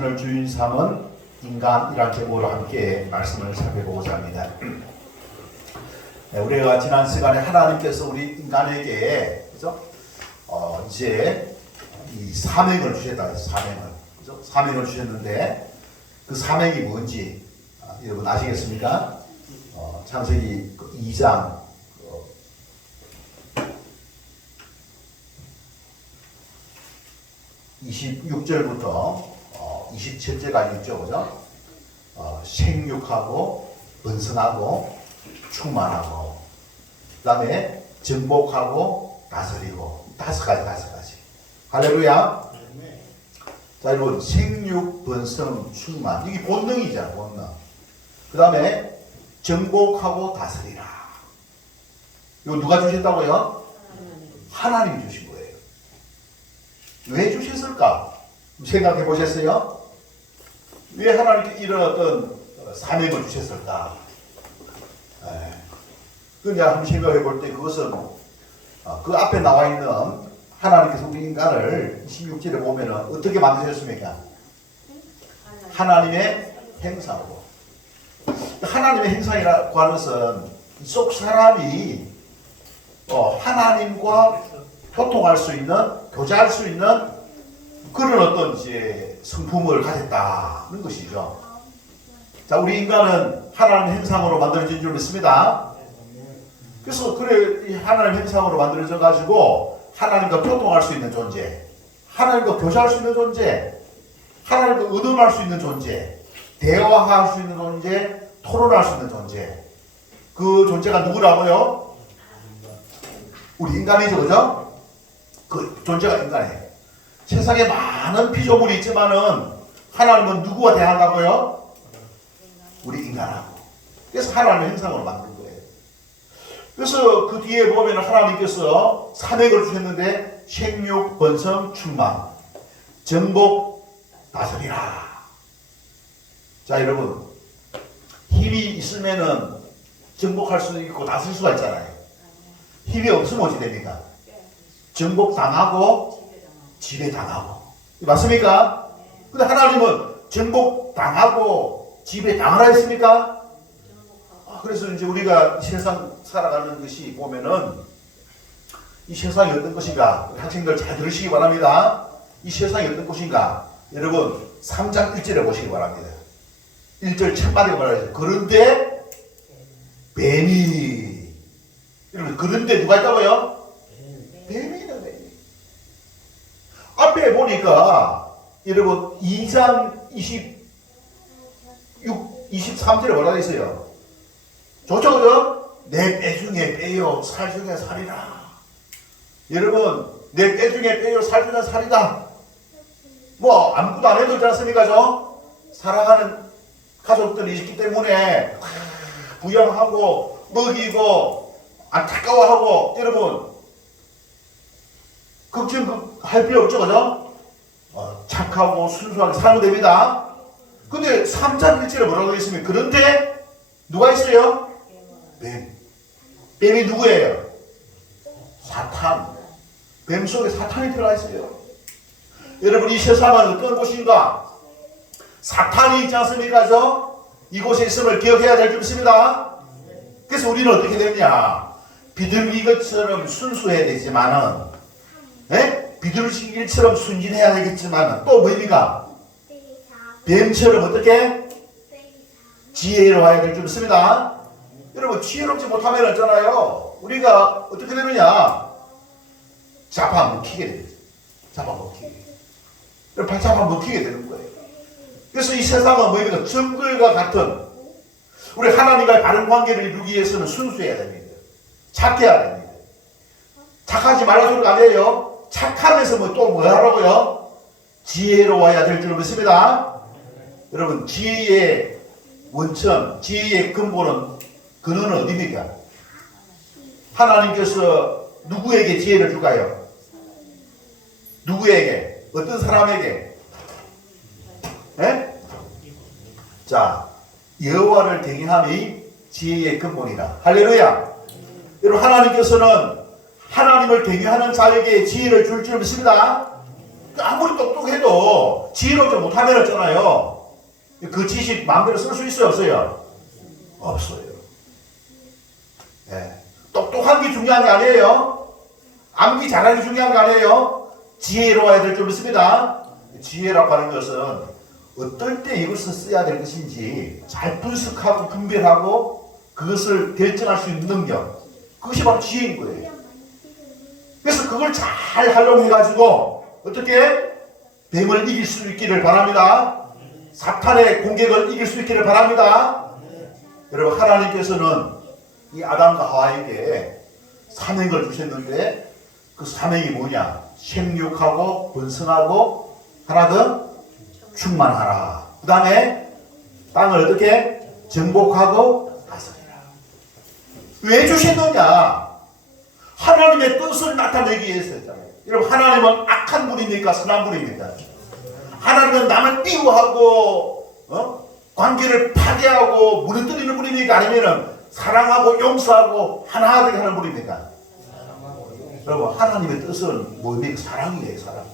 당신을 주인 삼은 인간이라는 제목으로 함께 말씀을 살펴보고자 합니다. 우리가 지난 시간에 하나님께서 우리 인간에게 그죠? 이제 이 사명을 주셨다. 사명을 그죠? 사명을 주셨는데 그 사명이 뭔지 여러분 아시겠습니까? 창세기 2장 26절부터 27절까지 있죠, 그죠? 생육하고 번성하고 충만하고 그 다음에 정복하고 다스리고 다섯 가지 할렐루야. 자, 여러분 생육 번성 충만 이게 본능이잖아. 본능. 그 다음에 정복하고 다스리라. 이거 누가 주셨다고요? 하나님이 주신 거예요. 왜 주셨을까? 생각해 보셨어요? 왜 하나님께 이런 어떤 사명을 주셨을까? 그냥 한번 생각해 볼 때 그것은 그 앞에 나와 있는 하나님께서 우리 인간을 26절에 보면 어떻게 만드셨습니까? 하나님의 행상으로. 하나님의 행상이라고 하는 것은 속 사람이 하나님과 소통할 수 있는, 교제할 수 있는 그런 어떤 이제 성품을 가졌다는 것이죠. 자, 우리 인간은 하나님의 형상으로 만들어진 줄 믿습니다. 그래서 그래 하나님의 형상으로 만들어져 가지고 하나님과 소통할 수 있는 존재, 하나님과 교제할 수 있는 존재, 하나님과 의논할 수 있는 존재, 대화할 수 있는 존재, 토론할 수 있는 존재. 그 존재가 누구라고요? 우리 인간이죠, 그죠? 그 존재가 인간이에요. 세상에 많은 피조물이 있지만은 하나님은 누구와 대한다고요? 우리 인간하고. 그래서 하나님의 형상으로 만든 거예요. 그래서 그 뒤에 보면 하나님께서 사명을 주셨는데 생육, 번성, 충만, 정복, 다스리라. 자, 여러분 힘이 있으면은 정복할 수도 있고 다스릴 수가 있잖아요. 힘이 없으면 어찌 됩니까? 정복당하고 지배당하고. 맞습니까? 근데 하나님은 정복당하고 지배당하라 했습니까? 그래서 이제 우리가 이 세상 살아가는 것이 보면은 이 세상이 어떤 것인가? 학생들 잘 들으시기 바랍니다. 이 세상이 어떤 것인가? 여러분 3장 1절에 보시기 바랍니다. 1절 첫 마디가 말하죠. 그런데 뱀이 여러분 그런데 누가 있다고요? 뱀이 있는 거예요. 앞에 보니까 여러분 2장 23절에 뭐라고 있어요? 좋죠, 그죠? 내 뼈 중에 뼈요 살 중에 살이다. 여러분 내 뼈 중에 뼈요 살 중에 살이다. 뭐 아무것도 안 해도 되지 않습니까? 사랑하는 가족들이 있기 때문에 부양하고 먹이고 안타까워하고 여러분 걱정할 필요 없죠, 그죠? 착하고 순수하게 살면 됩니다. 근데 3장 1절에 뭐라고 있으면 그런데 누가 있어요? 뱀. 뱀이 누구예요? 사탄. 뱀 속에 사탄이 들어가 있어요. 여러분 이 세상은 어떤 곳인가? 사탄이 있지 않습니까? 이곳에 있음을 기억해야 될 줄 믿습니다. 그래서 우리는 어떻게 되느냐? 비둘기처럼 순수해야 되지만은 비둘기처럼 순진해야 되겠지만 또 뭡니까? 뱀처럼 어떻게? 지혜로워야 될 줄 믿습니다. 여러분 지혜롭지 못하면 있잖아요. 우리가 어떻게 되느냐? 잡아먹히게 되죠. 잡아먹히게. 발 잡아먹히게 되는 거예요. 그래서 이 세상은 뭡니까? 정글과 같은 우리 하나님과의 바른 관계를 이루기 위해서는 순수해야 됩니다. 착해야 됩니다. 착하지 말라는 소리가 아니에요. 착하면서 또 하라고요? 지혜로워야 될 줄 믿습니다. 여러분 지혜의 원천, 지혜의 근원은 어디입니까? 하나님께서 누구에게 지혜를 줄까요? 누구에게? 어떤 사람에게? 자, 여호와를 경외함이 지혜의 근본이다. 할렐루야. 여러분 하나님께서는 하나님을 경외하는 자에게 지혜를 줄 줄 믿습니다. 아무리 똑똑해도 지혜롭지 못하면 있잖아요. 그 지식 마음대로 쓸 수 있어요, 없어요? 없어요. 네. 똑똑한 게 중요한 게 아니에요. 암기 잘하는 게 중요한 게 아니에요. 지혜로워야 될 줄 믿습니다. 지혜라고 하는 것은 어떨 때 이것을 써야 될 것인지 잘 분석하고 분별하고 그것을 결정할 수 있는 능력, 그것이 바로 지혜인 거예요. 그래서 그걸 잘 활용해가지고 어떻게 뱀을 이길 수 있기를 바랍니다. 사탄의 공격을 이길 수 있기를 바랍니다. 여러분, 하나님께서는 이 아담과 하와에게 사명을 주셨는데 그 사명이 뭐냐? 생육하고 번성하고 하나 더 충만하라. 그 다음에 땅을 어떻게 정복하고 다스리라. 왜 주셨느냐? 하나님의 뜻을 나타내기 위해서였잖아요. 여러분, 하나님은 악한 분입니까? 선한 분입니까? 하나님은 남을 미워하고 관계를 파괴하고 무너뜨리는 분입니까? 아니면 사랑하고 용서하고 하나하게 하는 분입니까? 여러분, 하나님의 뜻은 뭡니까? 사랑이에요. 사랑.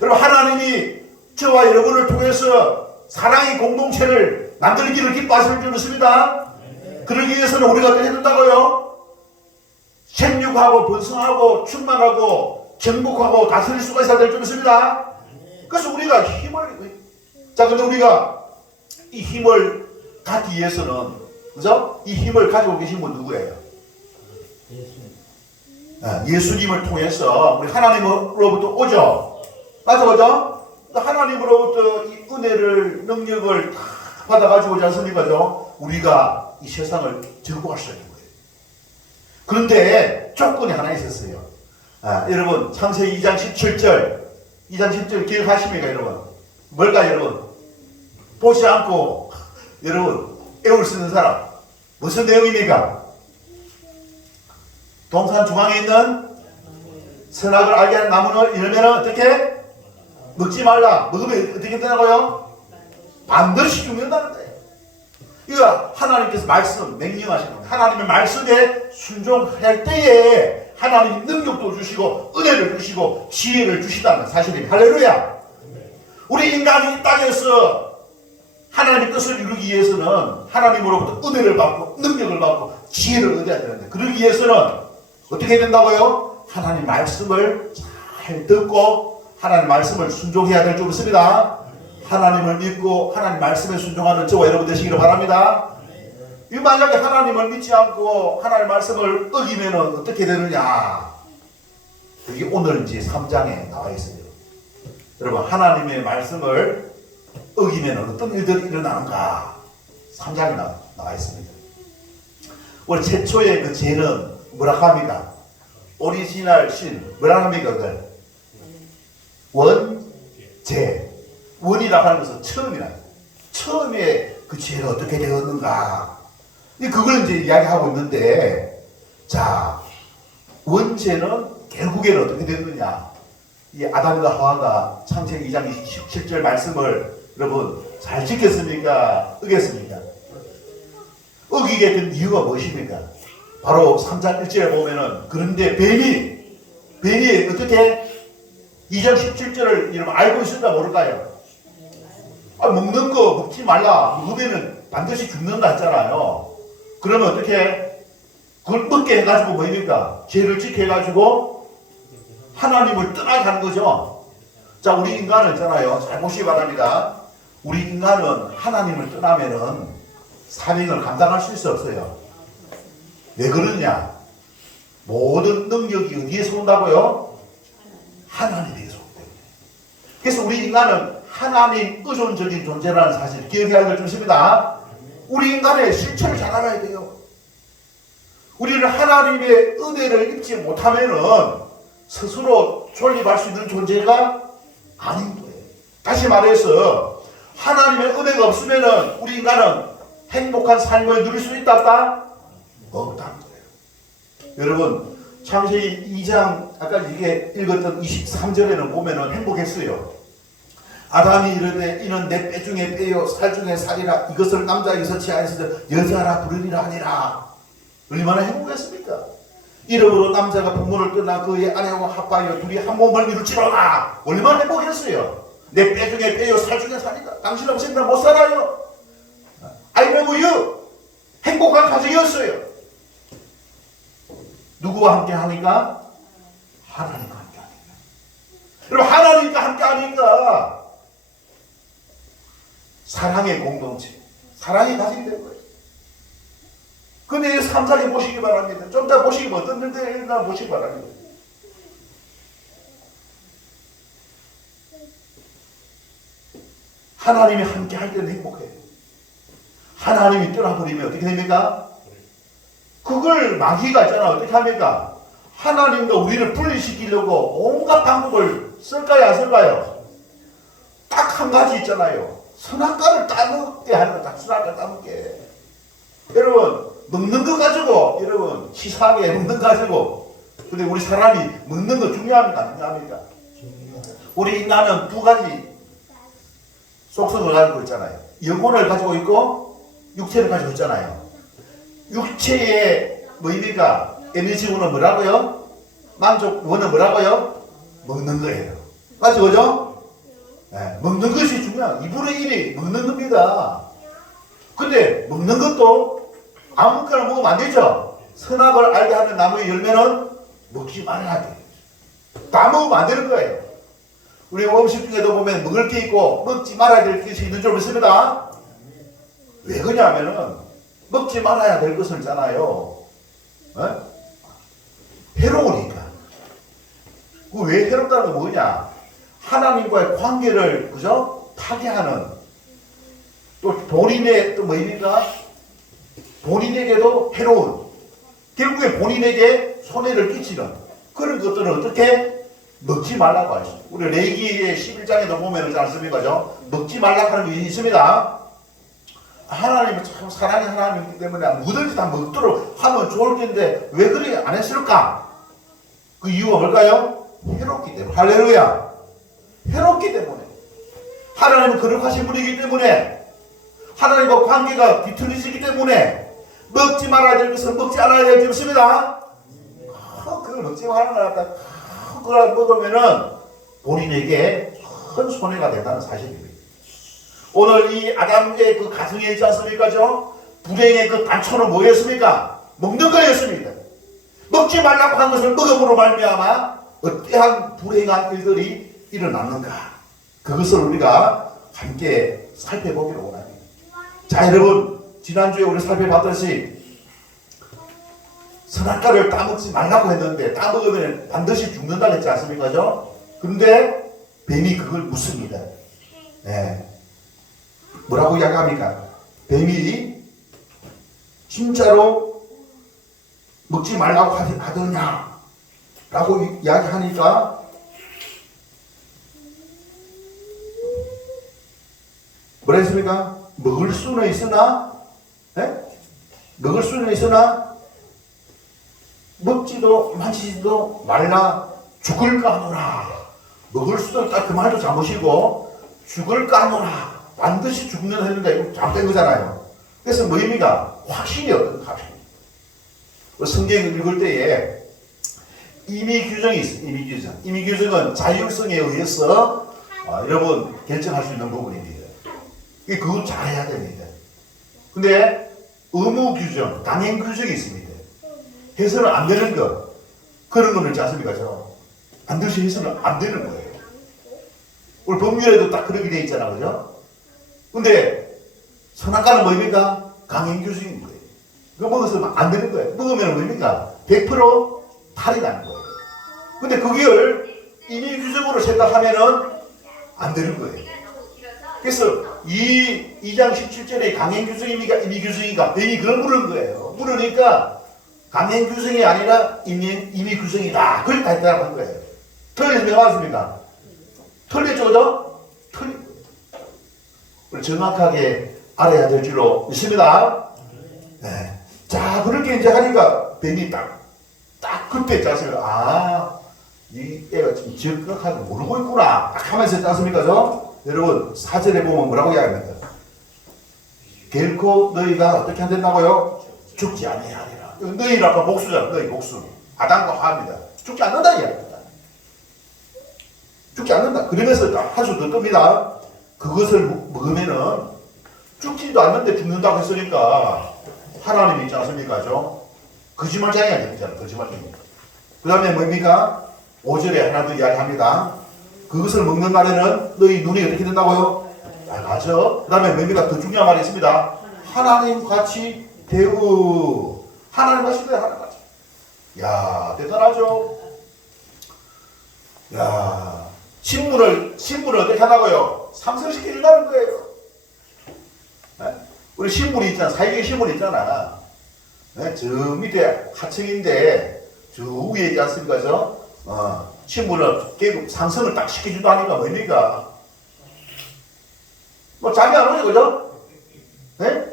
여러분, 하나님이 저와 여러분을 통해서 사랑의 공동체를 만들기를 기뻐하실 줄 믿습니다. 그러기 위해서는 우리가 어떻게 해야 된다고요? 생육하고 번성하고 충만하고 정복하고 다스릴 수가 있어야 될 줄 믿습니다. 그래서 우리가 근데 우리가 이 힘을 갖기 위해서는, 그죠? 이 힘을 가지고 계신 분 누구예요? 예수님을 통해서 우리 하나님으로부터 오죠. 맞죠? 하나님으로부터 이 은혜를, 능력을 다 받아가지고 오지 않습니까? 우리가 이 세상을 정복할 수 있는 거예요. 그런데 조건이 하나 있었어요. 여러분, 창세기 2장 17절, 2장 10절 기억하십니까, 여러분? 뭘까요, 여러분? 보지 않고, 여러분, 애울 수 있는 사람. 무슨 내용입니까? 동산 중앙에 있는 선악을 알게 하는 나무를 열면은 어떻게? 먹지 말라. 먹으면 어떻게 되나고요? 반드시 죽는다는 거예요. 이거 하나님께서 말씀, 명령하시는 거예요. 하나님의 말씀에 순종할 때에 하나님이 능력도 주시고 은혜를 주시고 지혜를 주시다는 사실입니다. 할렐루야. 우리 인간이 이 땅에서 하나님의 뜻을 이루기 위해서는 하나님으로부터 은혜를 받고 능력을 받고 지혜를 얻어야 되는데, 그러기 위해서는 어떻게 해야 된다고요? 하나님 말씀을 잘 듣고 하나님 말씀을 순종해야 될 줄 믿습니다. 하나님을 믿고 하나님 말씀에 순종하는 저와 여러분 되시기를 바랍니다. 이 만약에 하나님을 믿지 않고 하나님 말씀을 어기면 어떻게 되느냐? 여기 오늘 이제 3장에 나와 있어요. 여러분, 하나님의 말씀을 어기면 어떤 일들이 일어나는가? 3장에 나와 있습니다. 원래 최초의 그 죄는 뭐라 합니까? 오리지널 신, 뭐라 합니까? 그걸? 원죄. 원이라고 하는 것은 처음이라. 처음에 그 죄가 어떻게 되었는가? 그걸 이제 이야기하고 있는데, 자, 원죄는 결국에는 어떻게 됐느냐? 이 아담과 하와가 창세기 2장 27절 말씀을 여러분 잘 지켰습니까? 어겼습니까? 어기게 된 이유가 무엇입니까? 바로 3장 1절에 보면은, 그런데 뱀이 어떻게 2장 17절을 여러분 알고 있을까 모를까요? 먹는 거 먹지 말라. 먹으면 반드시 죽는다 했잖아요. 그러면 어떻게? 그걸 먹게 해가지고 뭐입니까? 죄를 지켜 해가지고 하나님을 떠나게 하는 거죠. 자, 우리 인간은 있잖아요. 잘 보시기 바랍니다. 우리 인간은 하나님을 떠나면은 사명을 감당할 수 있어 없어요? 왜 그러냐? 모든 능력이 어디에서 온다고요? 하나님에게서 온대요. 그래서 우리 인간은 하나님 의존적인 존재라는 사실 기억해야 될 것입니다. 우리 인간의 실체를 잘 알아야 돼요. 우리는 하나님의 은혜를 입지 못하면은 스스로 존립할 수 있는 존재가 아닌 거예요. 다시 말해서 하나님의 은혜가 없으면은 우리 인간은 행복한 삶을 누릴 수 있다 없다? 없다는 거예요. 여러분, 창세기 2장 아까 이게 읽었던 23절에는 보면은 행복했어요. 아담이 이르되 이는 내 뼈 중에 뼈요 살 중에 살이라. 이것을 남자에게 서치 아니하시되 여자라 부르리라 하니라. 얼마나 행복했습니까? 이러므로 남자가 부모를 떠나 그의 아내와 합하여 둘이 한 몸을 이룰지로다. 얼마나 행복했어요. 내 뼈 중에 뼈요 살 중에 살이다. 당신 없이는 나 못 살아요. 아이러브유 행복한 가정이었어요. 누구와 함께 하니까? 하나님과 함께 하니까. 여러분 하나님과 함께 하니까 사랑의 공동체, 사랑이 가지게 된 거예요. 근데 이 3장에 보시기 바랍니다. 좀 더 보시기 어떤 일들이나 보시기 바랍니다. 하나님이 함께 할 때는 행복해요. 하나님이 떠나버리면 어떻게 됩니까? 그걸 마귀가 있잖아. 어떻게 합니까? 하나님과 우리를 분리시키려고 온갖 방법을 쓸까요? 안 쓸까요? 딱 한 가지 있잖아요. 선악과를 따먹게 하는 거. 딱 선악과 따먹게. 여러분 먹는 거 가지고 여러분 치사하게 먹는 거 가지고 근데 우리 사람이 먹는 거 중요합니까? 중요합니까? 우리 인간은 두 가지 속성을 가지고 있잖아요. 영혼을 가지고 있고 육체를 가지고 있잖아요. 육체의 뭐입니까? 에너지원은 뭐라고요? 만족원은 뭐라고요? 먹는 거예요. 맞죠? 그죠? 네, 먹는 것이 중요해요. 2분의 1이 먹는 겁니다. 근데 먹는 것도 아무거나 먹으면 안 되죠? 선악을 알게 하는 나무의 열매는 먹지 말아야 돼요. 다 먹으면 안 되는 거예요. 우리 음식 중에도 보면 먹을 게 있고 먹지 말아야 될 것이 있는 줄 믿습니다. 왜 그러냐면은 먹지 말아야 될 것을 있잖아요. 해로우니까. 그 왜 해롭다는 건 뭐냐? 하나님과의 관계를 그죠? 파괴하는 또 본인의 또 뭐입니까? 본인에게도 해로운 결국에 본인에게 손해를 끼치는 그런 것들은 어떻게 먹지 말라고 하죠. 우리 레위기의 11장에도 보면 그렇지 않습니까? 먹지 말라고 하는 게 있습니다. 하나님은 참 사랑의 하나님이기 때문에 뭐든지 다 먹도록 하면 좋을 텐데 왜 그렇게 안 했을까? 그 이유가 뭘까요? 해롭기 때문에. 할렐루야. 해롭기 때문에. 하나님은 거룩하신 분이기 때문에 하나님과 관계가 뒤틀리시기 때문에 먹지 말아야 될 것은 먹지 않아야 될 게 없습니다. 그걸 먹지 말아야 될 그걸 먹으면은 본인에게 큰 손해가 된다는 사실입니다. 오늘 이 아담의 그 가정에 있지 않습니까? 불행의 그 단초는 뭐였습니까? 먹는 거였습니다. 먹지 말라고 한 것을 먹음으로 말미암아 어떠한 불행한 일들이 일어났는가? 그것을 우리가 함께 살펴보기로 원합니다. 자, 여러분 지난주에 우리 살펴봤듯이 선악과를 따먹지 말라고 했는데 따먹으면 반드시 죽는다고 했지 않습니까? 그런데 뱀이 그걸 묻습니다. 네. 뭐라고 이야기합니까? 뱀이 진짜로 먹지 말라고 하더냐? 라고 이야기하니까 뭐라 했습니까? 먹을 수는 있으나 먹을 수는 있으나 먹지도 마시지도 말라 죽을까 하노라. 먹을 수도 있다. 그 말도 잘못이고 죽을까 하노라. 반드시 죽는 했는데 이거 잘못된 거잖아요. 그래서 뭐입니까? 확신이 어떤 확신. 성경을 읽을 때에 임의 규정이 있어요. 임의 규정. 임의 규정은 자율성에 의해서 여러분 결정할 수 있는 부분입니다. 그거 잘해야 됩니다. 근데 의무 규정, 강행 규정이 있습니다. 해서는 안 되는 거. 그런 거는 있지 않습니까? 반드시 해서는 안 되는 거예요. 우리 법률에도 딱 그렇게 돼 있잖아. 그죠? 근데 선악과는 뭐입니까? 강행 규정인 거예요. 그거 먹어서는 안 되는 거예요. 먹으면 뭐입니까? 100% 탈이 나는 거예요. 근데 그걸 임의 규정으로 생각하면은 안 되는 거예요. 그래서 2장 17절에 강행 규정입니까? 임의 규정인가? 뱀이 그걸 물은 거예요. 물으니까 강행 규정이 아니라 임의 규정이다. 그걸 다 했다고 한 거예요. 틀린 게 맞습니까? 틀렸죠, 그죠? 틀린 거예요. 우리 정확하게 알아야 될 줄로 믿습니다. 네. 자, 그렇게 이제 하니까 뱀이 딱 그때 자세가 이 애가 지금 적극하게 모르고 있구나. 딱 하면서 했지 않습니까? 여러분, 사절에 보면 뭐라고 이야기합니까? 결코 너희가 어떻게 안 된다고요? 죽지 아니하리라. 너희는 아까 복수잖아. 너희 복수. 아담과 하와입니다. 죽지 않는다 이야기입니다. 죽지 않는다. 그러면서 한 수 더 뜹니다. 그것을 먹으면은 죽지도 않는데 죽는다고 했으니까 하나님이 있지 않습니까? 거짓말장이 아닙니다. 거짓말장이. 그 다음에 뭡니까? 5절에 하나 더 이야기합니다. 그것을 먹는 날에는 너희 눈이 어떻게 된다고요? 밝아져. 그 다음에 뭡니까? 더 중요한 말이 있습니다. 하나님 같이 되고. 하나님 같이 돼, 하나님 같이. 야, 대단하죠? 야, 신분을 어떻게 하다고요? 상승시켜준다는 거예요. 네? 우리 신분이 있잖아. 사회적인 신분이 있잖아. 네? 저 밑에 하층인데, 저 위에 있지 않습니까? 신분을, 계급 상승을 딱 시켜준다니까 뭡니까? 뭐, 자기 안 오죠, 그죠? 네?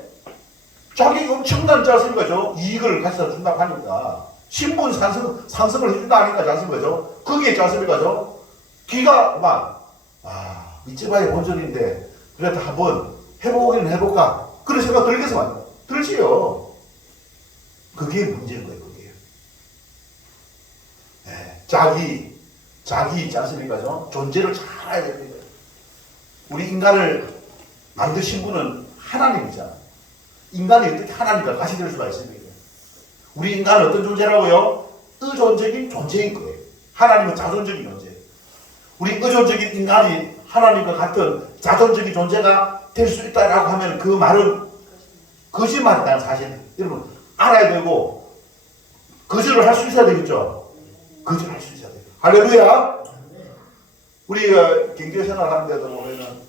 자기 엄청난 지 않습니까? 이익을 가져다 준다고 하니까. 신분 상승을 해준다 하니까 지 않습니까? 거기에 있지 않습니까? 기가 막, 이쯤아예 본전인데, 그래도 한번 해보기는 해볼까? 그런 생각 들겠어, 들지요. 그게 문제인 거예요, 그게. 네, 자기 있지 않습니까? 존재를 잘 알아야 됩니다. 우리 인간을 만드신 분은 하나님이잖아. 인간이 어떻게 하나님과 같이 될 수가 있습니까? 우리 인간은 어떤 존재라고요? 의존적인 존재인 거예요. 하나님은 자존적인 존재. 우리 의존적인 인간이 하나님과 같은 자존적인 존재가 될 수 있다라고 하면 그 말은 거짓말이라는 사실. 여러분 알아야 되고 거짓을 할 수 있어야 되겠죠. 거짓을 할 수 있어야 돼요. 할렐루야. 우리가 경제생활 하는데도 보면은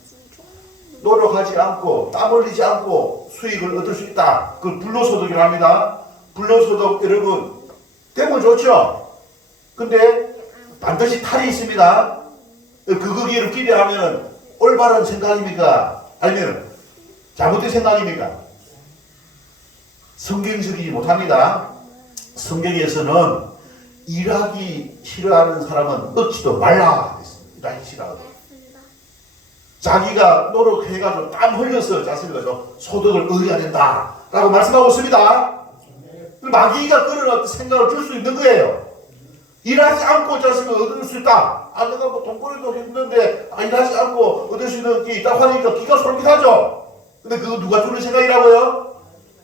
노력하지 않고 땀 흘리지 않고 수익을 얻을 수 있다. 그걸 불로소득이라고 합니다. 불로소득 여러분 되면 좋죠. 근데 반드시 탈이 있습니다. 거기를 기대하면 올바른 생각입니까? 아니면 잘못된 생각입니까? 성경적이지 못합니다. 성경에서는 일하기 싫어하는 사람은 얻지도 말라 했습니다. 일하기 싫어하고 자기가 노력해가지고 땀 흘려서 소득을 얻어야 된다 라고 말씀하고 있습니다. 마귀가 그런 어떤 생각을 줄 수 있는 거예요. 일하지 않고 자식을 얻을 수 있다. 내가 뭐 돈벌이도 힘든데 일하지 않고 얻을 수 있는 게 있다고 하니까 기가 솔깃하죠. 근데 그거 누가 주는 생각이라고요?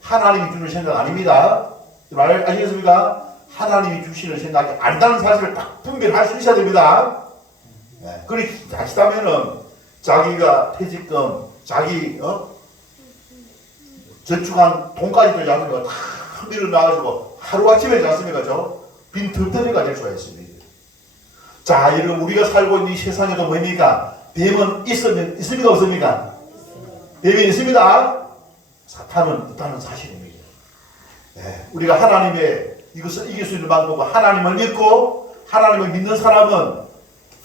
하나님이 주는 생각 아닙니다. 말 아시겠습니까? 하나님이 주시는 생각이 아니다는 사실을 딱 분별할 수 있어야 됩니다. 네. 그렇게 하시다면은 자기가 퇴직금, 자기 저축한 돈까지도 잡으면 다 밀어놔가지고 하루아침에 잡습니까? 빈 털터리가 될 수가 있습니다. 자, 여러분 우리가 살고 있는 이 세상에도 뭡니까? 뱀은 있습니까? 없습니까? 뱀이 있습니다. 사탄은 있다는 사실입니다. 네, 우리가 하나님의 이것을 이길 수 있는 방법은 하나님을 믿고 하나님을 믿는 사람은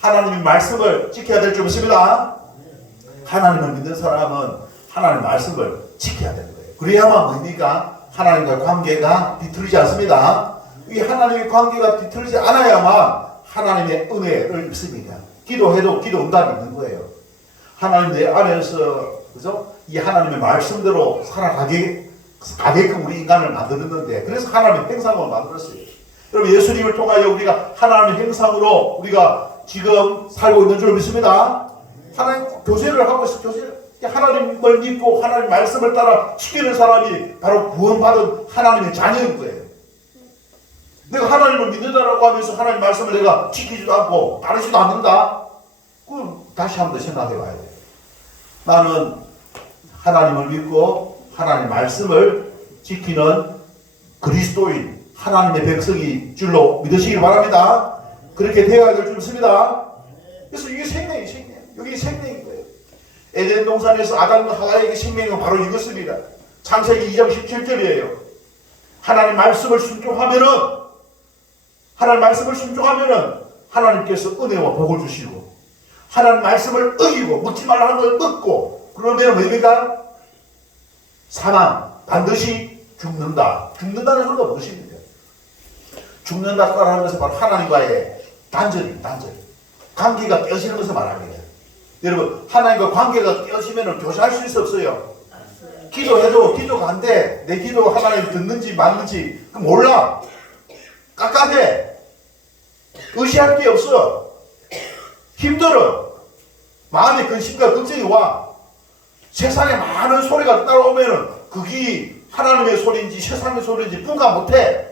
하나님의 말씀을 지켜야 될 줄 믿습니다. 하나님을 믿는 사람은 하나님의 말씀을 지켜야 되는 거예요. 그래야만 뭡니까? 하나님과의 관계가 뒤틀리지 않습니다. 이 하나님의 관계가 뒤틀리지 않아야만 하나님의 은혜를 입습니다. 기도해도 기도 응답이 있는 거예요. 하나님 내 안에서 그죠? 이 하나님의 말씀대로 살아가게끔 우리 인간을 만들었는데 그래서 하나님의 형상을 만들었어요. 여러분 예수님을 통하여 우리가 하나님의 형상으로 우리가 지금 살고 있는 줄 믿습니다. 하나님 교제를 하고 있어. 하나님을 믿고 하나님 말씀을 따라 지키는 사람이 바로 구원받은 하나님의 자녀인 거예요. 내가 하나님을 믿는다라고 하면서 하나님 말씀을 내가 지키지도 않고 따르지도 않는다? 그럼 다시 한번 생각해 봐야 돼요. 나는 하나님을 믿고 하나님 말씀을 지키는 그리스도인 하나님의 백성이 줄로 믿으시기 바랍니다. 그렇게 되어야 될 줄 믿습니다. 그래서 이게 생명이 여기 생명인 거예요. 에덴 동산에서 아담과 하와에게 생명은 바로 이것입니다. 창세기 2장 17절이에요. 하나님 말씀을 순종하면은 하나님께서 은혜와 복을 주시고 하나님 말씀을 어기고 먹지 말라는 걸 먹고 그러면 뭡니까? 사망, 반드시 죽는다. 죽는다는 소리가 무엇입니까? 죽는다라는 것은 바로 하나님과의 단절입니다. 단절. 관계가 깨어지는 것을 말합니다. 여러분 하나님과 관계가 깨어지면 교제할 수 있어 없어요? 기도해도 기도가 안 돼. 내 기도가 하나님 듣는지 맞는지 몰라. 깝깝해. 의지할 게 없어. 힘들어. 마음에 근심과 걱정이 와. 세상에 많은 소리가 따라오면은 그게 하나님의 소리인지 세상의 소리인지 분간 못해.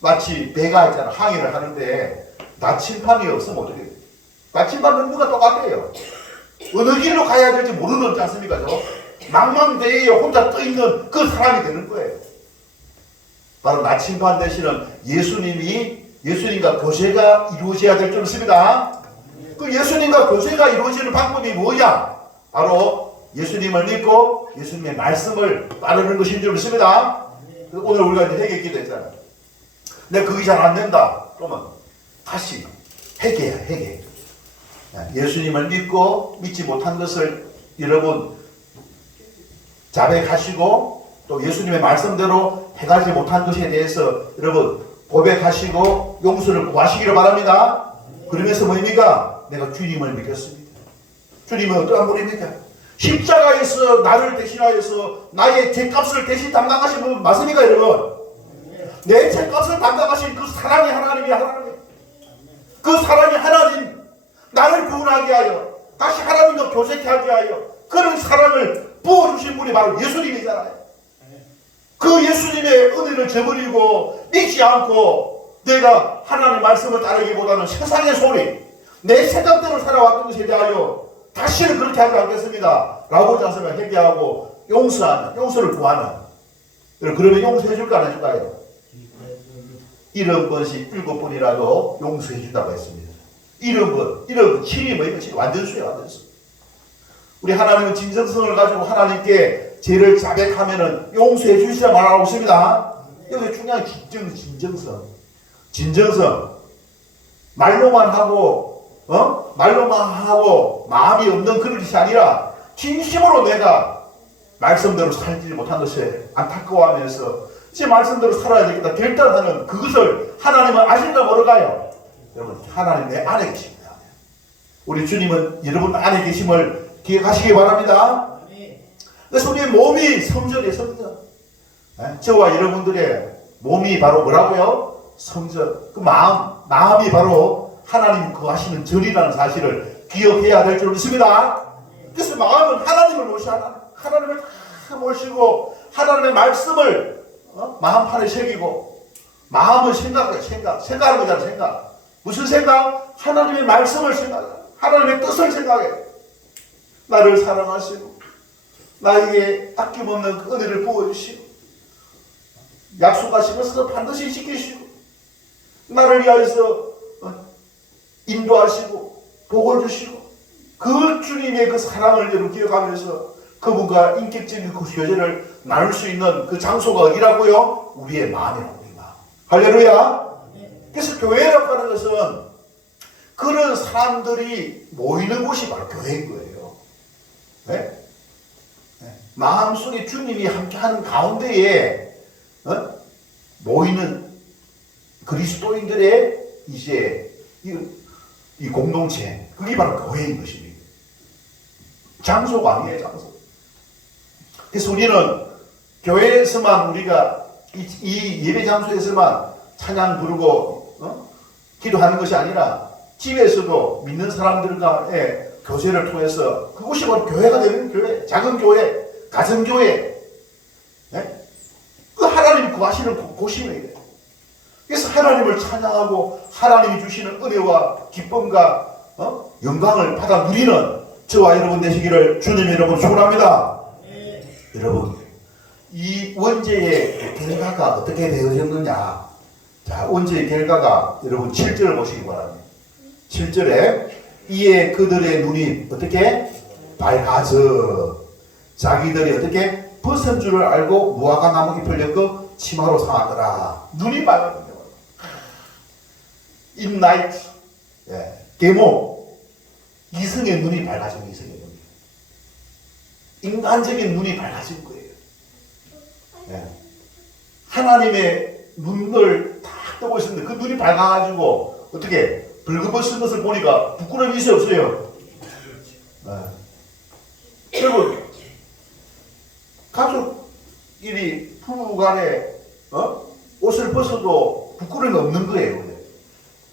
마치 배가 있잖아. 항해를 하는데 나침반이 없으면 어떻게 돼? 나침반은 누가 똑같아요. 어느 길로 가야 될지 모르는 않습니까? 망망대해에 혼자 떠있는 그 사람이 되는 거예요. 바로 나침반 되시는 예수님과 교제가 이루어져야 될 줄 믿습니다. 그 예수님과 교제가 이루어지는 방법이 뭐냐? 바로 예수님을 믿고 예수님의 말씀을 따르는 것인 줄 믿습니다. 오늘 우리가 이제 회개 기도했잖아요. 내가 그게 잘 안 된다. 그러면 다시 회개야, 회개. 예수님을 믿고 믿지 못한 것을 여러분 자백하시고 또 예수님의 말씀대로 해가지 못한 것에 대해서 여러분 고백하시고 용서를 구하시기를 바랍니다. 그러면서 뭐입니까? 내가 주님을 믿겠습니다. 주님은 어떠한 분입니까? 십자가에서 나를 대신하여서 나의 죄값을 대신 담당하신 분 맞습니까 여러분? 내 죄값을 담당하신 그 사랑의 하나님이 하나님. 그 사랑의 하나님 나를 구원하게 하여 다시 하나님과 교제케 하게 하여 그런 사랑을 부어주신 분이 바로 예수님이잖아요. 그 예수님의 은혜를 저버리고 믿지 않고 내가 하나님의 말씀을 따르기보다는 세상의 소리 내 생각대로 살아왔던 것에 대하여 다시는 그렇게 하지 않겠습니다 라고 자서를 회개하고 용서를 구하는. 그러면 용서해 줄까 안 해줄까요? 70번씩 7번이라도 용서해 준다고 했습니다. 70번 7이 뭐예요? 완전수예요, 완전수. 우리 하나님은 진정성을 가지고 하나님께 죄를 자백하면은 용서해 주시자 말하고 있습니다. 여기 중요한 진정성. 말로만 하고 마음이 없는 그런 것이 아니라 진심으로 내가 말씀대로 살지 못한 것에 안타까워하면서 제 말씀대로 살아야 되겠다 결단하는 그것을 하나님은 아실까 모르가요. 여러분 하나님 내 안에 계십니다. 우리 주님은 여러분 안에 계심을 기억하시기 바랍니다. 그래서 우리의 몸이 성전이에요. 성전. 저와 여러분들의 몸이 바로 뭐라고요? 성전. 그 마음이 바로 하나님 거하시는 절이라는 사실을 기억해야 될 줄 믿습니다. 그래서 마음은 하나님을 모셔야 하나님을 다 모시고 하나님의 말씀을 마음판에 새기고 마음을 생각하는 거잖아. 생각. 무슨 생각? 하나님의 말씀을 생각해. 하나님의 뜻을 생각해. 나를 사랑하시고 나에게 아낌없는 그 은혜를 부어주시고 약속하신 것을 반드시 지키시고 나를 위하여서 인도하시고 복을 주시고 그 주님의 그 사랑을 여러분 기억하면서 그분과 인격적인 그 교제를 나눌 수 있는 그 장소가 어디라고요? 우리의 마음이라고. 우리 마음. 할렐루야. 그래서 교회라고 하는 것은 그런 사람들이 모이는 곳이 바로 교회인 거예요. 네? 마음속에 주님이 함께하는 가운데에 모이는 그리스도인들의 이제 이 공동체, 그게 바로 교회인 것입니다. 장소가 아니에요, 장소. 그래서 우리는 교회에서만 우리가 이 예배 장소에서만 찬양 부르고 기도하는 것이 아니라 집에서도 믿는 사람들과의 교제를 통해서 그것이 바로 교회가 되는 교회, 작은 교회, 가정교회. 네? 그 하나님이 구하시는 곳이에요. 그래서 하나님을 찬양하고 하나님이 주시는 은혜와 기쁨과 영광을 받아 누리는 저와 여러분 되시기를 주님 여러분 축원합니다. 여러분 이 원죄의 결과가 어떻게 되어졌느냐. 자, 원죄의 결과가 여러분 7절을 보시기 바랍니다. 7절에 이에 그들의 눈이 어떻게 밝아져 자기들이 어떻게 벗은 줄을 알고 무화과 나무 잎을 엮어 치마로 삼았더라. 눈이 밝아졌네요. 인나이트, 계모, 이성의 눈이 밝아진 거예요. 이성의 눈이. 인간적인 눈이 밝아진 거예요. 하나님의 눈을 딱 뜨고 있었는데 그 눈이 밝아가지고 어떻게 벌거벗은 것을 보니까 부끄러움이 있어요, 없어요? 여러분 가족끼리 부부간에 옷을 벗어도 부끄러움이 없는 거예요.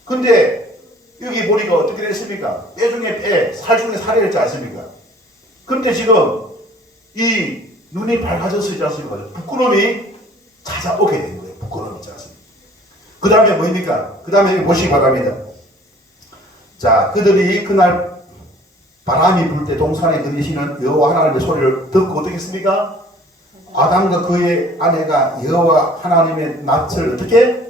근데 여기 보니까 어떻게 됐습니까? 뼈 중에 뼈, 살 중에 살이 됐지 않습니까? 근데 지금 이 눈이 밝아졌지 않습니까? 부끄러움이 찾아오게 된 거예요. 부끄러움이 있지 않습니까? 그 다음에 뭡니까? 그 다음에 보시기 바랍니다. 자, 그들이 그날 바람이 불 때 동산에 들리시는 여호와 하나님의 소리를 듣고 어떻게 했습니까? 아담과 그의 아내가 여호와 하나님의 낯을 어떻게?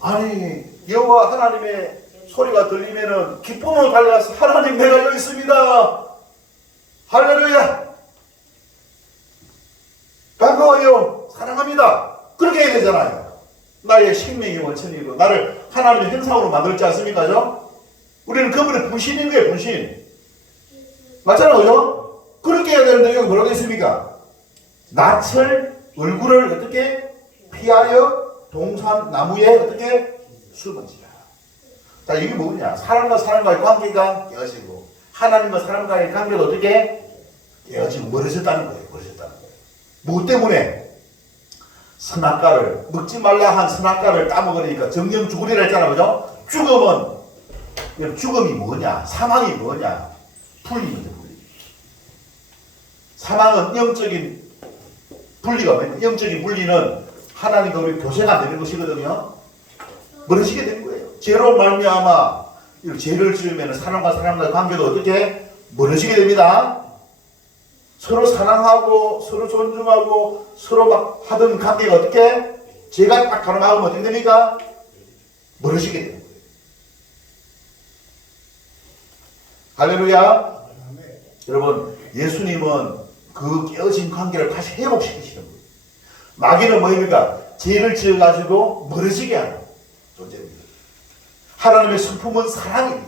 아니, 여호와 하나님의 소리가 들리면은 기쁨으로 달려가서 하나님 내가 여기 있습니다. 할렐루야. 반가워요. 사랑합니다. 그렇게 해야 되잖아요. 나의 생명의 원천이고 나를 하나님의 형상으로 만들지 않습니까? 죠? 우리는 그분의 분신인 거예요. 분신. 맞잖아요. 그죠? 그렇게 해야 되는데 여기 뭐라고 했습니까? 낯을 얼굴을 어떻게 피하여 동산 나무에 어떻게 숨은지라. 자, 이게 뭐냐? 사람과 사람과의 관계가 깨어지고 하나님과 사람과의 관계가 어떻게 깨어지고 멀어졌다는 거예요. 멀어졌다는 거예요. 무엇 때문에? 선악과를 먹지 말라 한 선악과를 따먹으니까 정령 죽으리라 했잖아. 그죠? 죽음이 뭐냐? 사망이 뭐냐? 분리입니다. 분리. 사망은 영적인 분리가 뭐냐? 영적인 분리는 하나님과 우리 교제가 안 되는 것이거든요. 멀어지게 된 거예요. 죄로 말미암아 죄를 지으면 사람과 사람과의 관계도 어떻게 멀어지게 됩니다. 서로 사랑하고 서로 존중하고 서로 막 하던 관계가 어떻게 죄가 딱 가로막으면 어떻게 됩니까? 멀어지게 되는 거예요. 할렐루야. 여러분, 예수님은 그 깨어진 관계를 다시 회복시키시는 거예요. 마귀는 뭐입니까? 죄를 지어가지고 멀어지게 하는 존재입니다. 하나님의 성품은 사랑입니다.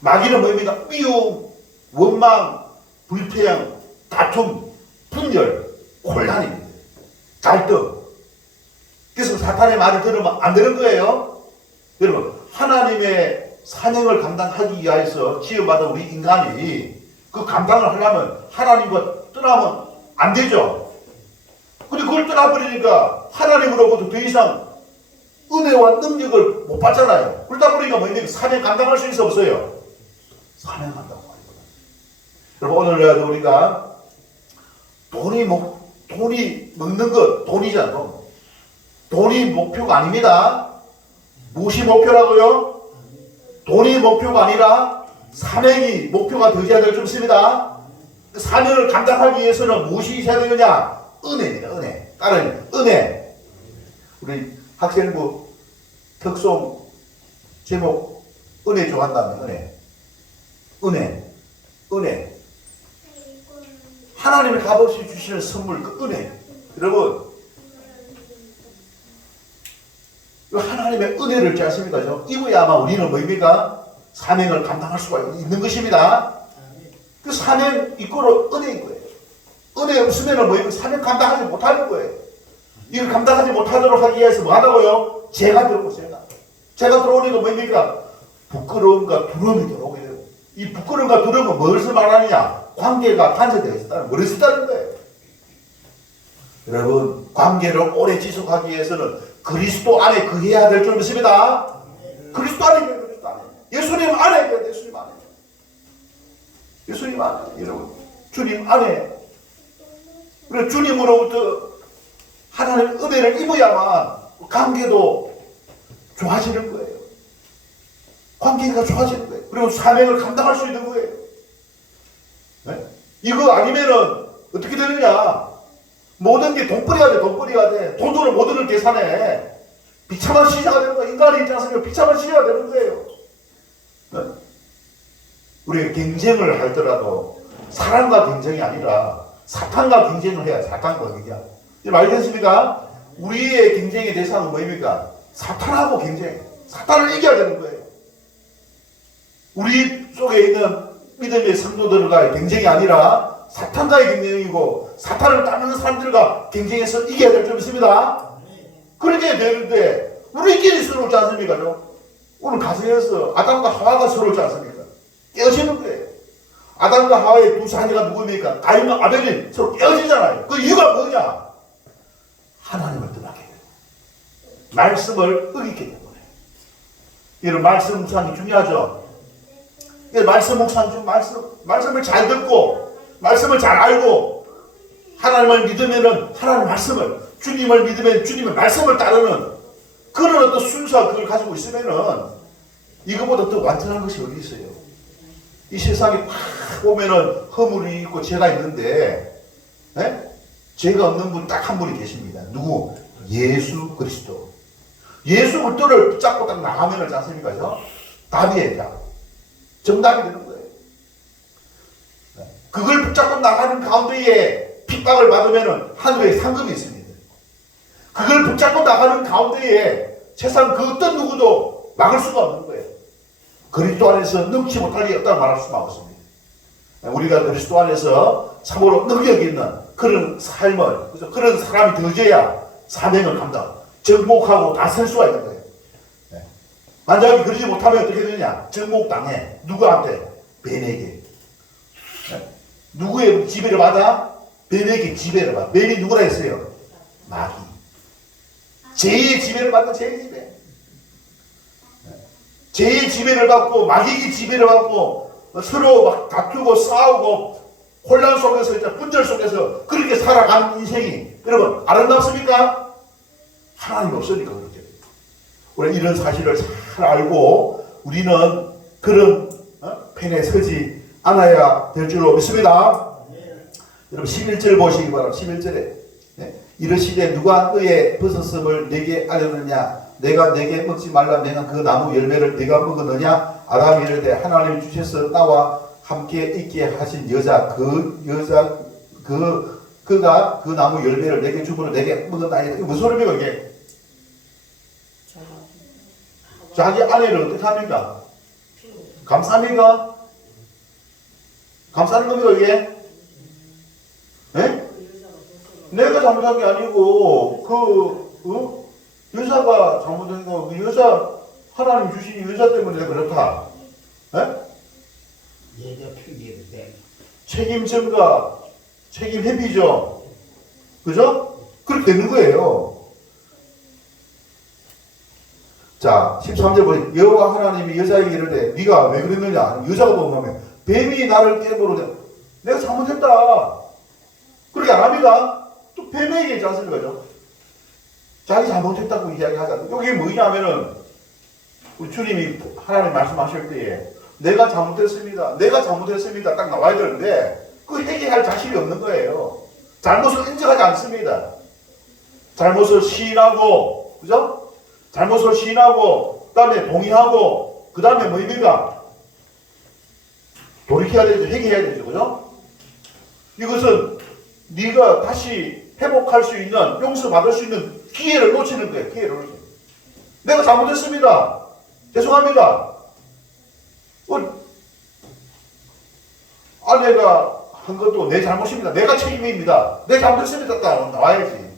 마귀는 뭐입니까? 미움, 원망, 불평, 다툼, 분열, 혼란입니다. 갈등. 그래서 사탄의 말을 들으면 안 되는 거예요. 여러분, 하나님의 사명을 감당하기 위해서 지어받은 우리 인간이 그 감당을 하려면 하나님과 떠나면 안 되죠. 근데 그걸 떠나버리니까 하나님으로부터 더 이상 은혜와 능력을 못 받잖아요. 그러다 보니까 뭐입니까? 사명 감당할 수 있어 없어요? 사명 감당 말이거든요. 여러분, 오늘 우리가 돈이 먹는 것, 돈이잖아. 돈이 목표가 아닙니다. 무엇이 목표라고요? 돈이 목표가 아니라 사명이 목표가 되어야 될 줄 믿습니다. 사명을 감당하기 위해서는 무엇이 있어야 되느냐? 은혜입니다. 은혜. 다른 은혜. 우리 학생부 특송 제목 은혜 좋아한다면 은혜. 은혜. 은혜. 하나님이 값없이 주시는 선물 그 은혜. 여러분, 하나님의 은혜를 있지 않습니까? 입어야만 우리는 뭐입니까? 사명을 감당할 수가 있는 것입니다. 그 사명 이꼬로 은혜인 거예요. 은혜 없으면 뭐입니까? 사명 감당하지 못하는 거예요. 이걸 감당하지 못하도록 하기 위해서 뭐 하다고요? 죄가 들어오고 죄가 들어오니까 뭐입니까? 부끄러움과 두려움이 들어오게 돼요. 이 부끄러움과 두려움은 무엇을 말하느냐? 관계가 단절되어 있었다는, 멀리 있었다는 거예요. 여러분, 관계를 오래 지속하기 위해서는 그리스도 안에 거해야 될 줄 믿습니다. 그리스도 안에, 그리스도 안에. 예수님 안에, 예수님 안에. 예수님 안에, 여러분. 주님 안에. 그래, 주님으로부터 하나님의 은혜를 입어야만 관계도 좋아지는 거예요. 관계가 좋아지는 거예요. 그리고 사명을 감당할 수 있는 거예요. 네? 이거 아니면은 어떻게 되느냐? 모든 게 돈벌이가 돼, 돈벌이가 돼. 돈으로 모든 걸 계산해. 비참한 시대가 되는 거야. 인간이 있지 않습니까? 비참한 시대가 되는 거예요. 네? 우리가 경쟁을 할더라도 사람과 경쟁이 아니라 사탄과 경쟁을 해야 사탄과 경쟁. 말겠습니까? 우리의 경쟁의 대상은 뭐입니까? 사탄하고 경쟁. 사탄을 이겨야 되는 거예요. 우리 속에 있는 믿음의 성도들과의 경쟁이 아니라 사탄과의 경쟁이고 사탄을 따르는 사람들과 경쟁해서 이겨야 될 줄 믿습니다. 그렇게 되는데 우리끼리 서러울지 않습니까? 오늘 가정에서 아담과 하와가 서러울지 않습니까? 깨어지는 거예요. 아담과 하와의 두 자녀가 누굽니까? 가인과 아벨이 서로 깨어지잖아요. 그 이유가 뭐냐? 하나님을 떠나게 돼요. 말씀을 어기기 때문에. 이런 말씀 묵상이 중요하죠. 말씀 묵상 중 말씀을 잘 듣고 말씀을 잘 알고 하나님을 믿으면은 하나님 말씀을, 주님을 믿으면 주님의 말씀을 따르는 그런 어떤 순수한 그걸 가지고 있으면은 이거보다 더 완전한 것이 어디 있어요? 이 세상에 팍 보면은 허물이 있고 죄가 있는데, 죄가 없는 분 딱 한 분이 계십니다. 누구? 예수 그리스도. 예수 그리스도를 붙잡고 딱 나가면 하지 않습니까? 답이에요, 답. 정답이 되는 거예요. 그걸 붙잡고 나가는 가운데에 핍박을 받으면 하늘에 상급이 있습니다. 그걸 붙잡고 나가는 가운데에 세상 그 어떤 누구도 막을 수가 없는 거예요. 그리스도 안에서 능치 못할 일이 없다고 말할 수가 없습니다. 우리가 그리스도 안에서 참으로 능력 있는 그런 삶을, 그런 사람이 되어져야 사명을 감당, 정복하고 다 설 수가 있는 거예요. 만약에 그러지 못하면 어떻게 되느냐? 정복당해. 누구한테? 뱀에게. 누구의 지배를 받아? 뱀에게 지배를 받아. 뱀이 누구라 했어요? 마귀. 죄의 지배를 받는 죄의 지배. 죄의 지배를 받고 마귀의 지배를 받고 서로 막 다투고 싸우고 혼란 속에서 분절 속에서 그렇게 살아가는 인생이 여러분 아름답습니까? 하나님 없으니까 그렇게. 우리 이런 사실을 잘 알고 우리는 그런 편에 서지 않아야 될 줄로 믿습니다. 여러분 11절 보시기 바랍니다. 11절에 이르시되 누가 너의 벗었음을 내게 알렸느냐? 내가 내게 먹지 말라 내가 그 나무 열매를 내가 먹었느냐? 아담이 이르되 하나님이 주셔서 나와 함께 있게 하신 여자 그가 그 나무 열매를 내게 주므로 내게 먹었나이다. 이거 무슨 소리입니까 이게? 자기 아내를 어떻게 합니까? 감쌉니까? 감싸는 겁니까 이게? 내가 잘못한 게 아니고 여자가 잘못한 거, 그 여자 하나님 주신 여자 때문에 내가 그렇다. 책임 전가, 책임 회피죠. 그죠? 그렇게 되는 거예요. 자, 13절 보니 여호와 하나님이 여자에게 이르되 네가 왜 그랬느냐? 여자가 보면 뱀이 나를 깨물어 내가 잘못했다. 그렇게 안 합니다. 또 뱀에게 얘기하지 않습니까? 자기 잘못했다고 이야기하잖아요. 이게 뭐냐면은 우리 주님이 하나님 말씀하실 때에 내가 잘못했습니다. 딱 나와야 되는데 그 회개할 자신이 없는 거예요. 잘못을 인정하지 않습니다. 잘못을 시인하고, 그죠? 잘못을 시인하고, 그 다음에 동의하고, 그 다음에 뭐입니까? 돌이켜야 되죠. 회개해야 되죠. 그죠? 이것은 네가 다시 회복할 수 있는, 용서받을 수 있는 기회를 놓치는 거예요. 기회를 놓치는 거예요. 내가 잘못했습니다. 죄송합니다. 아내가 한 것도 내 잘못입니다. 내가 책임입니다. 내 잘못했습니다. 딱 나와야지.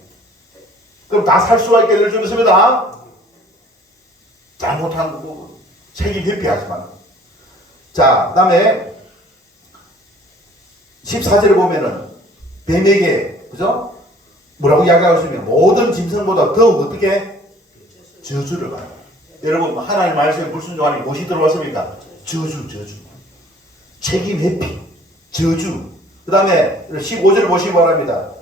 그럼 다 살 수가 있게 될 줄 믿습니다. 잘못한 거 책임 회피하지만. 자, 그 다음에 14절에 보면은 뱀에게, 그죠? 뭐라고 이야기하고 있으면 모든 짐승보다 더욱 어떻게? 저주를 받아요. 여러분, 하나님 말씀에 불순종하니 무엇이 들어왔습니까? 저주. 책임 회피, 저주. 그 다음에 15절을 보시기 바랍니다.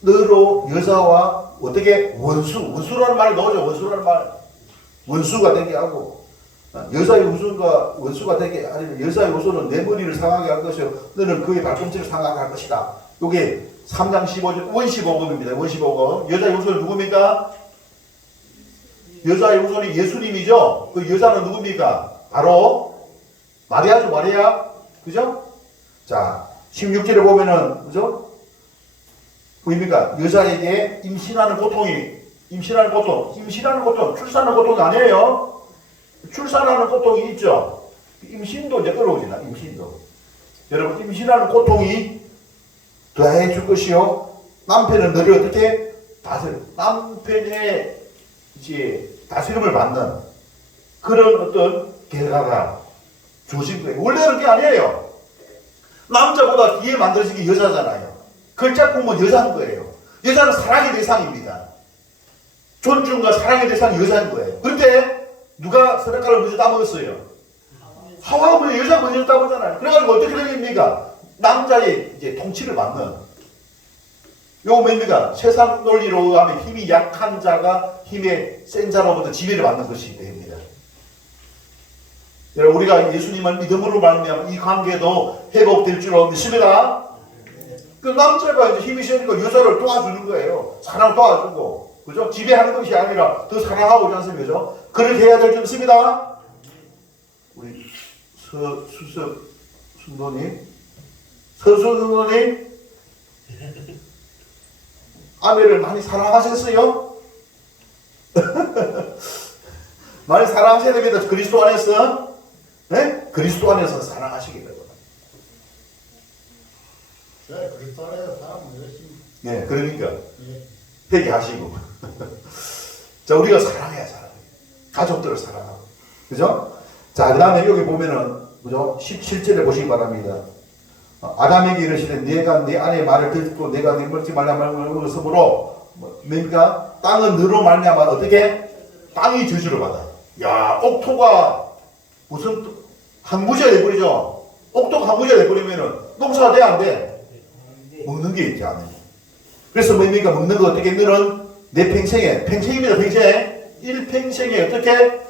너로 여자와 어떻게? 원수라는 말이 나오죠. 원수라는 말. 원수가 되게 하고, 여자의 원수가 되게 하려면 여자의 원수는 내 머리를 상하게 할 것이요. 너는 그의 발꿈치를 상하게 할 것이다. 요게 3장 15절 원시복음입니다. 원시복음. 여자의 후손은 누굽니까? 여자의 후손이 예수님이죠. 그 여자는 누굽니까? 바로 마리아죠. 마리아. 그죠? 자, 16절에 보면은, 그죠? 보입니까? 여자에게 임신하는 고통, 출산하는 고통이 아니에요. 출산하는 고통이 있죠. 임신도 이제 끌어오지나, 임신도. 여러분, 임신하는 고통이 더해 줄 것이요. 남편은 너를 어떻게? 남편의 이제 다스림을 받는 그런 어떤 결과가 주어진 거예요. 원래 그런 게 아니에요. 남자보다 뒤에 만들어진 게 여자잖아요. 글자 공부는 여자인 거예요. 여자는 사랑의 대상입니다. 존중과 사랑의 대상이 여자인 거예요. 그런데 누가 선악과를 먼저 따먹었어요? 하와가 먼저 여자가 먼저 따먹잖아요. 그래가지고 어떻게 됩니까? 남자의 이제 통치를 받는 요거 뭡니까? 세상 논리로 의하면 힘이 약한 자가 힘의 센 자로부터 지배를 받는 것이 됩니다. 여러분 우리가 예수님을 믿음으로 말미암아 이 관계도 회복될 줄 믿습니다. 그 남자가 이제 힘이 세니까 여자를 도와주는 거예요. 사랑 도와주고, 그죠? 지배하는 것이 아니라 더 사랑하고 그러지 않습니까? 그렇게 해야 될 줄 믿습니다. 우리 서수석 순도님, 서수순도님, 아내를 많이 사랑하셨어요? 많이 사랑하셔야 됩니다. 그리스도 안에서, 네? 그리스도 안에서 사랑하시기 바랍니다. 그리스도 안에서 사람은 열심히. 네, 그러니까 회개하시고. 자, 우리가 사랑해야 사랑해. 가족들을 사랑하고, 그죠? 자, 그다음에 여기 보면은, 그죠? 17절에 보시기 바랍니다. 아담에게 이르시되 내가 네 아내의 말을 듣고 내가 네 먹지 말라 말씀으로 뭡니까? 땅은 너로 말미암아 어떻게? 땅이 저주를 받아. 야, 옥토가 무슨 항무지가 돼버리죠. 옥토가 항무지가 돼버리면은 농사가 돼 안 돼? 먹는 게 있지 않아요. 그래서 뭡니까? 먹는 거 어떻게? 너는 내 평생에, 평생입니다, 평생. 일평생에 어떻게?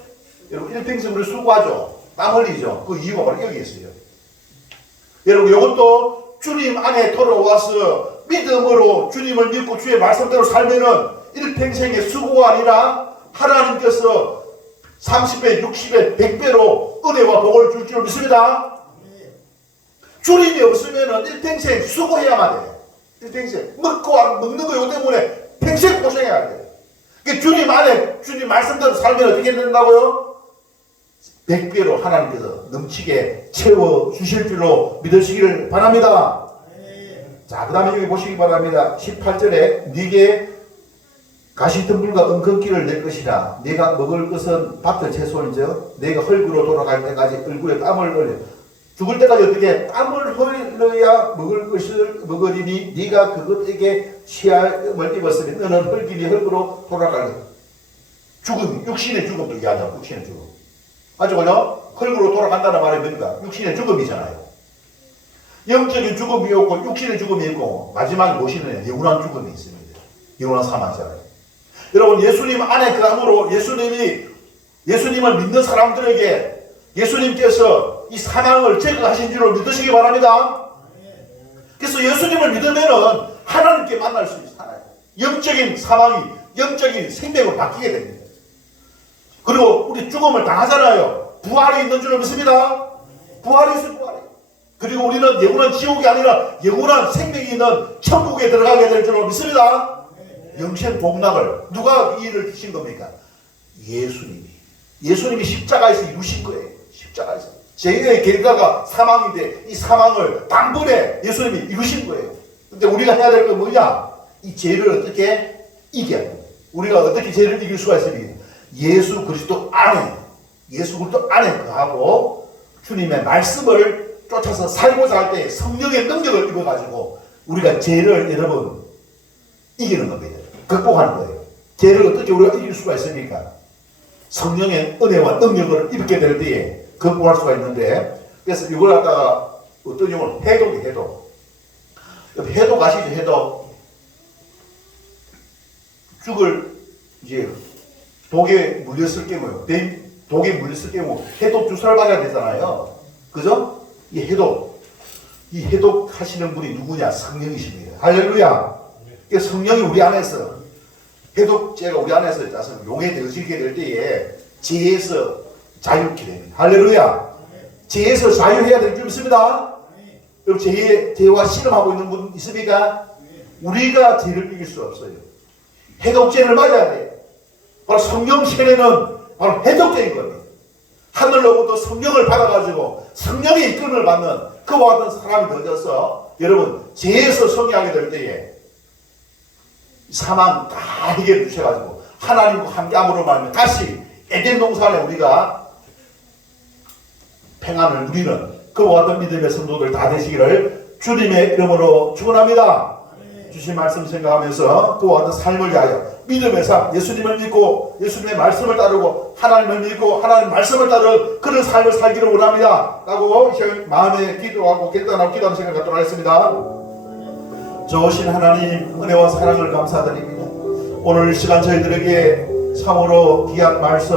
여러분, 일평생으로 수고하죠. 땀 흘리죠. 그 이유가 바로 여기 있어요. 여러분, 이것도 주님 안에 돌아와서 믿음으로 주님을 믿고 주의 말씀대로 살면은 일평생의 수고가 아니라 하나님께서 30배, 60배, 100배로 은혜와 복을 줄 줄 믿습니다. 주님이 없으면은 일평생 수고해야만 돼. 일평생. 먹는 거 이거 때문에 평생 고생해야 돼. 그러니까 주님 안에, 주님 말씀대로 살면 어떻게 된다고요? 100배로 하나님께서 넘치게 채워주실 줄로 믿으시기를 바랍니다. 자, 그 다음에 여기 보시기 바랍니다. 18절에 네게 가시덤불과 은근기를 낼 것이라 네가 먹을 것은 밭의 채소인즉 네가 흙으로 돌아갈 때까지 얼굴에 땀을 흘려 죽을 때까지 어떻게 땀을 흘려야 먹을 것을 먹으리니 네가 그것에게 시험을 입었으면 너는 흙이니 흙으로 돌아갈 죽음, 육신의 죽음도 이야기하고 육신의 죽음. 맞죠? 그죠? 흙으로 돌아간다는 말이 뭡니까? 육신의 죽음이잖아요. 영적인 죽음이 있고 육신의 죽음이 있고 마지막에 모시는 영원한 죽음이 있습니다. 영원한 사망이잖아요. 여러분 예수님 안에 그함으로 예수님을 믿는 사람들에게 예수님께서 이 사망을 제거하신 줄을 믿으시기 바랍니다. 그래서 예수님을 믿으면은 하나님께 만날 수 있어요. 영적인 사망이 영적인 생명으로 바뀌게 됩니다. 그리고 우리 죽음을 당하잖아요. 부활이 있는 줄을 믿습니다. 부활이 있어요. 부활이. 그리고 우리는 영원한 지옥이 아니라 영원한 생명이 있는 천국에 들어가게 될 줄을 믿습니다. 영생 복락을 누가 이 일을 주신 겁니까? 예수님이 십자가에서 이루신 거예요. 십자가에서. 죄의 결과가 사망인데 이 사망을 단번에 예수님이 이루신 거예요. 근데 우리가 해야 될 건 뭐냐? 이 죄를 어떻게 이겨야 돼요. 우리가 어떻게 죄를 이길 수가 있습니까? 예수 그리스도 안에 거하고 주님의 말씀을 쫓아서 살고자 할 때 성령의 능력을 입어가지고 우리가 죄를 여러분 이기는 겁니다. 극복하는 거예요. 죄를 어떻게 우리가 이길 수가 있습니까? 성령의 은혜와 능력을 입게 될 때에 극복할 수가 있는데, 그래서 이걸 갖다가 어떤 용어를 해독. 해독 아시죠? 해독. 죽을 이제 독에 물렸을 경우요. 독에 물렸을 경우 해독 주사를 맞아야 되잖아요. 그죠? 이 해독 하시는 분이 누구냐? 성령이십니다. 할렐루야. 성령이 우리 안에서 해독제가 우리 안에서 짜서 용해되어지게 될 때에 죄에서 자유케 됩니다. 할렐루야. 죄에서 자유해야 될 줄 믿습니다. 여러분 죄와 씨름하고 있는 분 있습니까? 우리가 죄를 이길 수 없어요. 해독제를 맞아야 돼요. 바로 성령 세례는 바로 해독제인 겁니다. 하늘로부터 성령을 받아가지고 성령의 이끌림을 받는 그와 같은 사람이 되어져서 여러분 죄에서 승리하게 될 때에 사망 다 해결해 주셔가지고 하나님과 함께함으로 말하면 다시 에덴 동산에 우리가 평안을 누리는 그와 같은 믿음의 성도들 다 되시기를 주님의 이름으로 축원합니다. 주신 말씀 생각하면서 그와 같은 삶을 위하여 믿음의 삶, 예수님을 믿고 예수님의 말씀을 따르고 하나님을 믿고 하나님의 말씀을 따르는 그런 삶을 살기를 원합니다 라고 마음에 기도하고 결단하고 기도하는 시간 갖도록 하겠습니다. 좋으신 하나님, 은혜와 사랑을 감사드립니다. 오늘 이 시간 저희들에게 참으로 귀한 말씀,